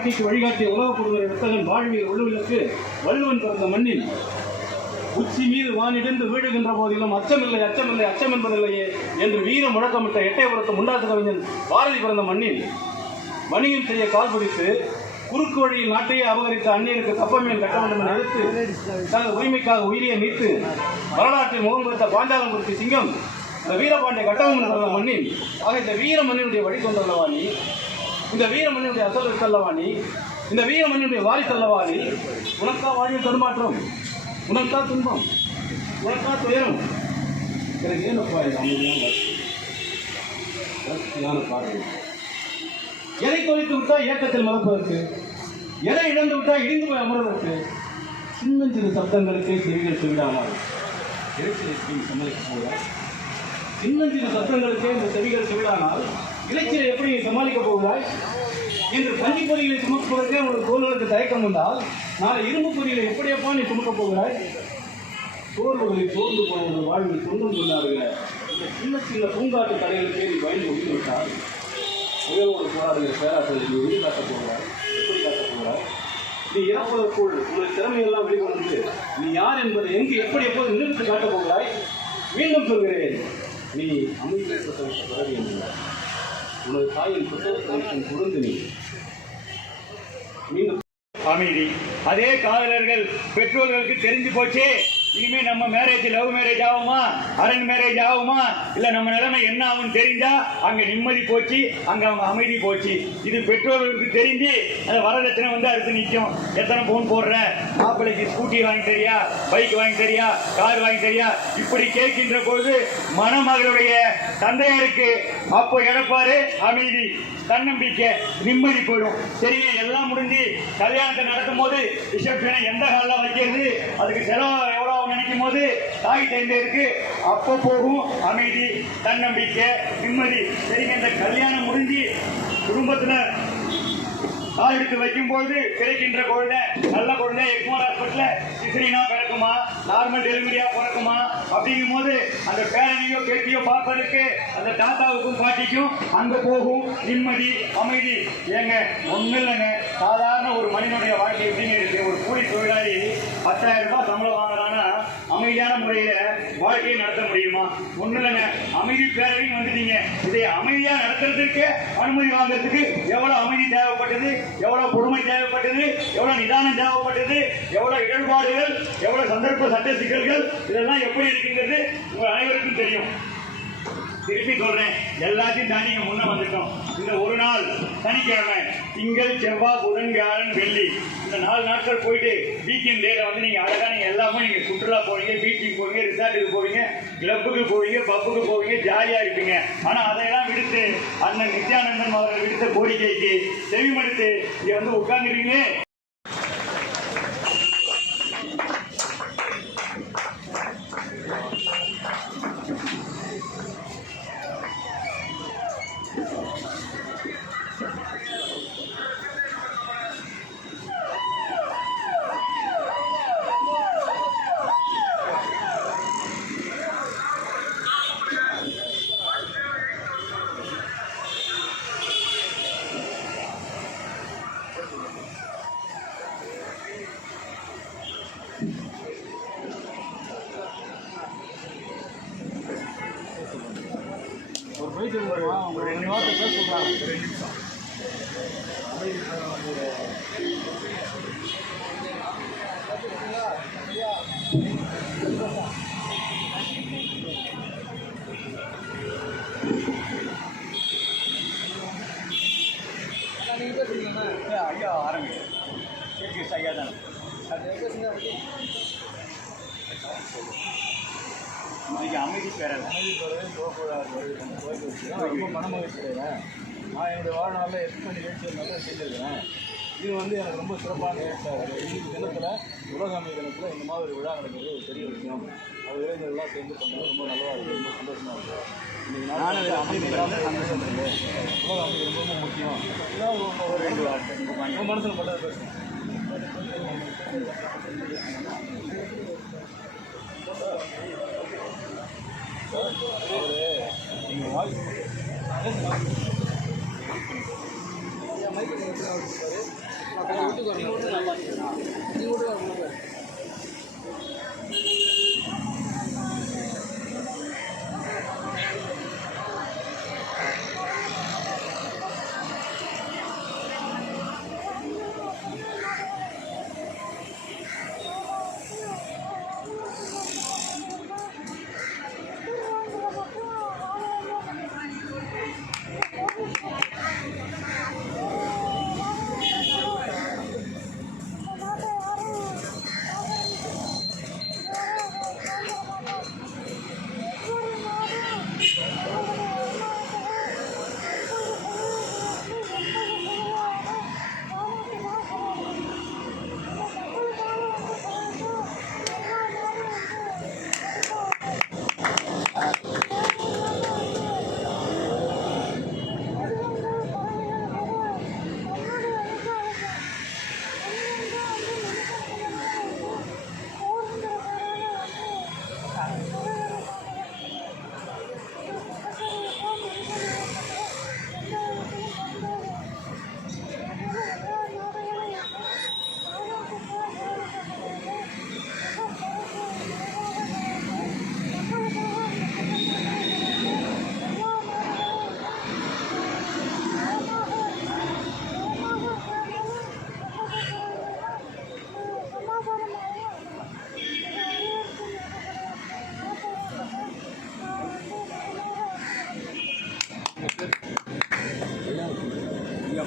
வாழ்க்கைக்கு வழிகாட்டிய உலக பொருளுரை வித்தகன் வாழ்வியல் ஒழுவிலுக்கு வள்ளுவன் பிறந்த மண்ணில் உச்சி மீது வானிடிந்து வீழுகின்ற போதிலும் அச்சமில்லை அச்சமில்லை அச்சம் என்பதில்லையே என்று வீர முழக்கமிட்ட எட்டயபுரத்து முண்டாசு கவிஞன் பாரதி பிறந்த மண்ணில் வணிகம் செய்ய கால் பிடித்து குறுக்கு வழியில் நாட்டையே அபகரித்த அந்நியருக்கு தப்பமேல் கட்ட வேண்டும் என எடுத்து தனது உரிமைக்காக உயிரியை மீட்டு வரலாற்றில் முகம் கொடுத்த பாஞ்சாலங்குறிச்சி சிங்கம் இந்த வீரபாண்டிய கட்டபொம்மன் பிறந்த மண்ணில் ஆக இந்த வீர மண்ணினுடைய வழிகொண்டல்லவா நீ, இந்த வீர மண்ணினுடைய அசல் அல்லவா நீ, இந்த வீர மண்ணினுடைய வாரிசல்லவா நீ. உனக்கா வாழ்வில் தடுமாற்றம், உனக்கா துன்பம், உனக்கா துயரம். எனக்கு ஏன் அமைதியான பாடல். எதை தொலைத்து விட்டால் இயக்கத்தில் மறப்பதற்கு, எதை இழந்து விட்டால் இடிந்து போய் அமர்வதற்கு, சின்ன சின்ன சப்தங்களுக்கே செவிகள் செவிடாமல் சமாளிக்க போகிறார். சின்ன சின்ன சப்தங்களுக்கே இந்த செவிகள் செவிடானால் இலக்கிய எப்படி சமாளிக்கப் போகிறாய் என்று பஞ்சு பொறிகளை சுமப்பதற்கே உனக்கு தோல்களுக்கு தயக்கம் வந்தால் நாளை இரும்பு பொறிகளை எப்படியப்பா நீ சுமக்கப் போகிறாய்? சோர்வுகளில் சோர்ந்து போனது வாழ்வில் துன்பம் கொண்டாடுகிற இந்த சின்ன சின்ன பூங்காட்டு கடைகளுக்கே நீ பயந்து ஒழிந்துவிட்டால் உயர்வோடு போராடுகிற பேராற்றலை நீ உயிர் காட்டப் போகிறாய். எப்படி காட்டப் போகிறாய்? நீ இறப்பதற்குள் உனது திறமையெல்லாம் வெளிவந்து நீ யார் என்பதை எங்கு எப்படி எப்போது நிறுத்தி காட்டப் போகிறாய்? மீண்டும் சொல்கிறேன், நீ அமைதியை பிரசவித்த பிறகு என்கிறார். உனது தாயின் பிரசவத்தின் பொருந்து நீ மீண்டும் அமைதி. அதே காதலர்கள் பெற்றோர்களுக்கு தெரிஞ்சு போச்சு, இனிமே நம்ம மேரேஜ் லவ் மேரேஜ் ஆகுமா அரேஞ்ச் மேரேஜ் ஆகுமா இல்ல நம்ம நிலைமை என்ன ஆகும்னு தெரிஞ்சா அங்க நிம்மதி போச்சு, அங்க அவங்க அமைதி போச்சு. இது பெற்றோர்களுக்கு தெரிஞ்சு அந்த வரதட்சணை வந்து அடுத்து நிற்கும். எத்தனை பவுன் போடுற, மாப்பிள்ளைக்கு ஸ்கூட்டி வாங்கி தரியா, பைக் வாங்கி தரியா, கார் வாங்கி தரியா, இப்படி கேட்கின்ற போது மணமகளுடைய தந்தையருக்கு அப்போ எடப்பாரு அமைதி, தன்னம்பிக்கை, நிம்மதி போயிடும். சரிங்க, எல்லாம் முடிஞ்சு கல்யாணத்தை நடக்கும் போது ரிசப்ஷனை எந்த காலில் வைக்கிறது, அதுக்கு செலவு எவ்வளோ நினைக்கும் போது தாய் தந்தையருக்கு அப்போ போகும் அமைதி, தன்னம்பிக்கை, நிம்மதி. சரிங்க, இந்த கல்யாணம் முடிஞ்சு குடும்பத்தில் கால் எடுத்து வைக்கும்போது கிடைக்கின்ற குழந்தை நல்ல குழந்தை எக்மோர் ஹாஸ்பிட்டல்ல சிசரினா பிறக்குமா, நார்மல் டெலிவரியா பிறக்குமா அப்படிங்கும் போது அந்த பேரனையோ பேத்தியோ பார்ப்பதற்கு அந்த தாத்தாவுக்கும் பாட்டிக்கும் அங்க போகும் நிம்மதி, அமைதி. ஏங்க ஒன்றும் இல்லைங்க, சாதாரண ஒரு மனிதனுடைய வாழ்க்கை எப்படின்னு இருக்கு. ஒரு கூலி தொழிலாளி 10,000 ரூபாய் சம்பளம் வாங்குறான்னா அமைதியான முறையில வாழ்க்கையை நடத்த முடியுமா? ஒன்றும் இல்லைங்க, அமைதி பேரவைன்னு வந்துட்டீங்க. இதை அமைதியா நடத்துறதுக்கு அனுமதி வாங்குறதுக்கு எவ்வளவு அமைதி தேவைப்பட்டது, எவ்வளவு பொறுமை தேவைப்பட்டது, எவ்வளவு நிதானம் தேவைப்பட்டது, எவ்வளவு இடர்பாடுகள், எவ்வளவு சந்தர்ப்ப சட்ட சிக்கல்கள், இதெல்லாம் எப்படி இருக்குங்கிறது உங்கள் அனைவருக்கும் தெரியும். திருப்பி சொல்றேன், எல்லாத்தையும் தாண்டி முன்ன வந்துட்டோம். இந்த ஒரு நாள் சனிக்கிழமை, திங்கள், செவ்வாய், புதன், வியாழன், வெள்ளி, இந்த 4 நாட்கள் போயிட்டு வீக்கெண்ட் டேல வந்து நீங்க அழகா நீங்க எல்லாமே நீங்க சுற்றுலா போவீங்க, பீச்சுக்கு போவீங்க, ரிசார்ட்டுக்கு போவீங்க, கிளப்புக்கு போவீங்க, பப்புக்கு போவீங்க, ஜாலியா இருப்பீங்க. ஆனா அதையெல்லாம் விடுத்து அண்ணன் நித்யானந்தன் அவர்கள் விடுத்த கோரிக்கைக்கு செவிமடுத்து இங்க வந்து உட்கார்ந்துருக்கீங்க. ஒரு போயிட்டு ஒரு 2 வாரத்தை பேச சொல்கிறாங்க. 2 நிமிஷம் ஐயா ஆரம்பிங்க. ஐயா தானே இன்னைக்கு அமைதி பேரவை ரொம்ப மனமகிழ்ச்சி. நான் என்னுடைய வாழ்நாளில் எத்தனை நிகழ்ச்சிகள் நல்லா செஞ்சுருக்கிறேன். இது வந்து எனக்கு ரொம்ப சிறப்பான நிகழ்ச்சியாக இருக்குது. தினத்தில் உலக அமைதி தினத்தில் இந்த மாதிரி ஒரு விழா நடக்கிறது ஒரு பெரிய விஷயம். அது இளைஞர்கள்லாம் சேர்ந்து பண்ணது ரொம்ப நல்லா இருக்குது, ரொம்ப சந்தோஷமாக இருக்குது. இன்றைக்கி நானும் அமைதி இல்லாமல் சந்தோஷம் இருக்குது. உலக அமைதி ரொம்ப ரொம்ப முக்கியம். ஏதாவது ஒரு 2 வார்த்தை உங்கள் மனசில் மட்டும் பேசுகிறேன். நீங்கள் வாய்ஸ்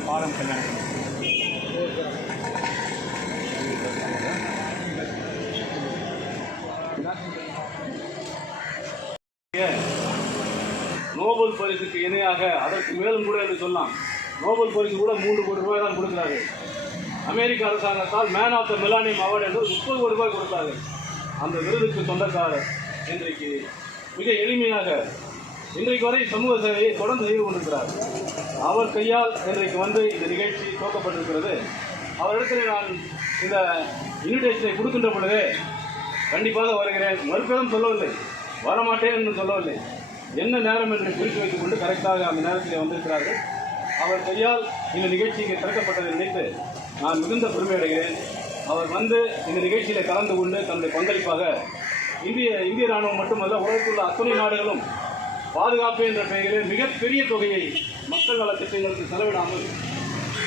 பாலம் கல்யாணம் நோபல் பரிசுக்கு இணையாக அதற்கு மேலும் கூட என்று சொல்லலாம். நோபல் பரிசு கூட 3 கோடி ரூபாய் தான் கொடுக்கிறார்கள். அமெரிக்க அரசாங்கத்தால் மேன் ஆஃப் த மிலானியம் அவார்டு என்று 30 கோடி ரூபாய் கொடுத்தார்கள். அந்த விருதுக்கு சொந்தக்காரர் இன்றைக்கு மிக எளிமையாக இன்றைக்கு வரை சமூக சேவையை தொடர்ந்து செய்து கொண்டிருக்கிறார். அவர் கையால் இன்றைக்கு வந்து இந்த நிகழ்ச்சி துவக்கப்பட்டிருக்கிறது. அவரிடத்தில் நான் இந்த இன்விடேஷனை கொடுக்கின்ற பொழுதே கண்டிப்பாக வருகிறேன், மறுப்பதும் சொல்லவில்லை, வரமாட்டேன் என்று சொல்லவில்லை, என்ன நேரம் என்று குறித்து வைத்துக் கொண்டு கரெக்டாக அந்த நேரத்தில் வந்திருக்கிறார்கள். அவர் கையால் இந்த நிகழ்ச்சி இங்கே திறக்கப்பட்டதை நினைத்து நான் மிகுந்த பெருமை அடைகிறேன். அவர் வந்து இந்த நிகழ்ச்சியில் கலந்து கொண்டு தன்னுடைய பங்களிப்பாக இந்திய ராணுவம் மட்டுமல்ல உலகத்தில் உள்ள அத்தனை நாடுகளும் பாதுகாப்பு என்ற பெயரில் மிகப்பெரிய தொகையை மக்கள் நல திட்டங்களுக்கு செலவிடாமல்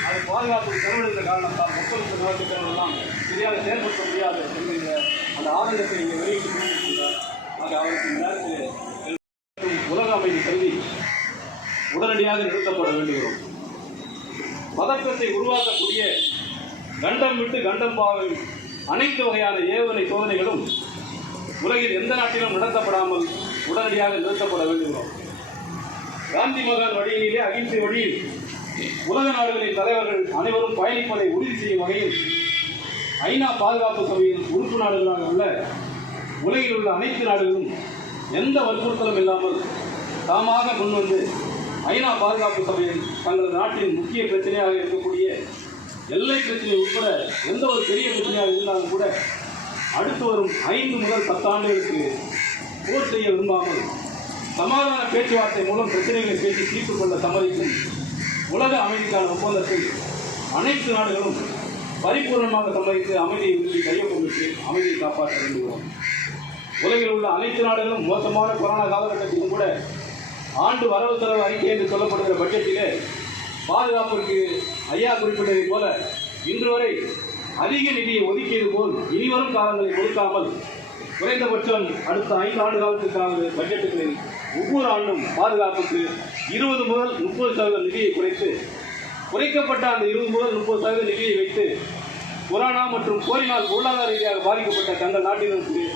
அதை பாதுகாப்புக்கு செலவிடுகிற காரணத்தால் மக்களுக்கு நல திட்டங்கள் எல்லாம் சரியாக செயல்படுத்த முடியாது என்கின்ற அந்த ஆதங்கத்தை இங்கே வெளியிட்டு கொண்டிருக்கின்றார். ஆக அவருக்கு இந்த நேரத்தில் உலக அமைதி கருதி உடனடியாக நிறுத்தப்பட வேண்டுகிறோம். பதற்றத்தை உருவாக்கக்கூடிய கண்டம் விட்டு கண்டம் பாவும் அனைத்து வகையான ஏவுகணை சோதனைகளும் உலகில் எந்த நாட்டிலும் நடத்தப்படாமல் உடனடியாக நிறுத்தப்பட வேண்டுகிறோம். காந்தி மகான் வழியிலே அகிம்சை வழியில் உலக நாடுகளின் தலைவர்கள் அனைவரும் பயணிப்பதை உறுதி செய்யும் வகையில் ஐநா பாதுகாப்பு சபையின் உறுப்பு நாடுகளாக உள்ள உலகில் உள்ள அனைத்து நாடுகளும் எந்த வற்புறுத்தலும் இல்லாமல் தாமாக முன்வந்து ஐநா பாதுகாப்பு சபையில் தங்களது நாட்டின் முக்கிய பிரச்சனையாக இருக்கக்கூடிய எல்லை பிரச்சனை உட்பட எந்த ஒரு பெரிய பிரச்சனையாக இருந்தாலும் கூட அடுத்து வரும் 5 முதல் 10 ஆண்டுகளுக்கு போர் செய்ய விரும்பாமல் சமாதான பேச்சுவார்த்தை மூலம் பிரச்சனைகளை பேசி தீர்த்துக் கொள்ள சம்மதிக்கும் உலக அமைதிக்கான ஒப்பந்தத்தை அனைத்து நாடுகளும் பரிபூர்ணமாக சம்மதித்து அமைதியை விரும்பி கையொப்பமிட்டு அமைதியை காப்பாற்ற வேண்டுகிறோம். உலகில் உள்ள அனைத்து நாடுகளும் மோசமான கொரோனா காலகட்டத்திலும் கூட ஆண்டு வரவு செலவு அறிக்கை என்று சொல்லப்படுகிற பட்ஜெட்டிலே பாதுகாப்பிற்கு ஐயா குறிப்பிட்டதை போல இன்று வரை அதிக நிதியை ஒதுக்கியது போல் இனிவரும் காலங்களை ஒதுக்காமல் குறைந்தபட்சம் அடுத்த 5 ஆண்டு காலத்திற்கான பட்ஜெட்டுகளில் ஒவ்வொரு ஆண்டும் பாதுகாப்புக்கு 20 முதல் 30% நிதியை குறைக்கப்பட்ட அந்த 20 முதல் 30% நிதியை வைத்து கொரோனா மற்றும் போரினால் பொருளாதார ரீதியாக பாதிக்கப்பட்ட தங்கள் நாட்டினருக்கு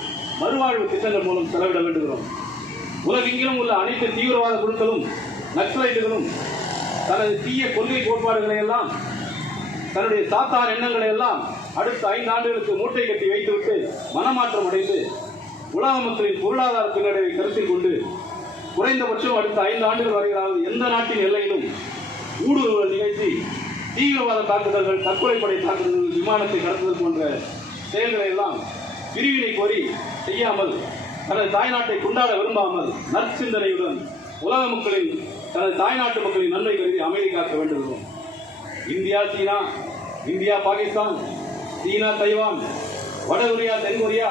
மறுவாழ்வு திட்டங்கள் மூலம் செலவிட வேண்டுகிறோம். உலகெங்கிலும் உள்ள அனைத்து தீவிரவாத குழுக்களும் நக்சலைட்டுகளும் தனது தீய கொள்கை கோட்பாடுகளை எல்லாம் தன்னுடைய சாத்தார் எண்ணங்களை எல்லாம் அடுத்த 5 ஆண்டுகளுக்கு மூட்டை கட்டி வைத்துவிட்டு மனமாற்றம் அடைந்து உலக மக்களின் பொருளாதார பின்னடைவை கருத்தில் கொண்டு குறைந்தபட்சம் அடுத்த 5 ஆண்டுகள் வரையிலாவது எந்த நாட்டின் எல்லையிலும் ஊடுருவல் நிகழ்த்தி தீவிரவாத தாக்குதல்கள், தற்கொலைப்படை தாக்குதல்கள், விமானத்தை கடத்துதல் போன்ற செயல்களை எல்லாம் பிரிவினை கோரி செய்யாமல் தனது தாய்நாட்டை கொண்டாட விரும்பாமல் நற்சிந்தனையுடன் உலக மக்களின் தனது தாய்நாட்டு மக்களின் நன்மை கருதி அமைதி காக்க வேண்டுகிறோம். இந்தியா, சீனா இந்தியா பாகிஸ்தான், சீனா தைவான், வட கொரியா தென் கொரியா,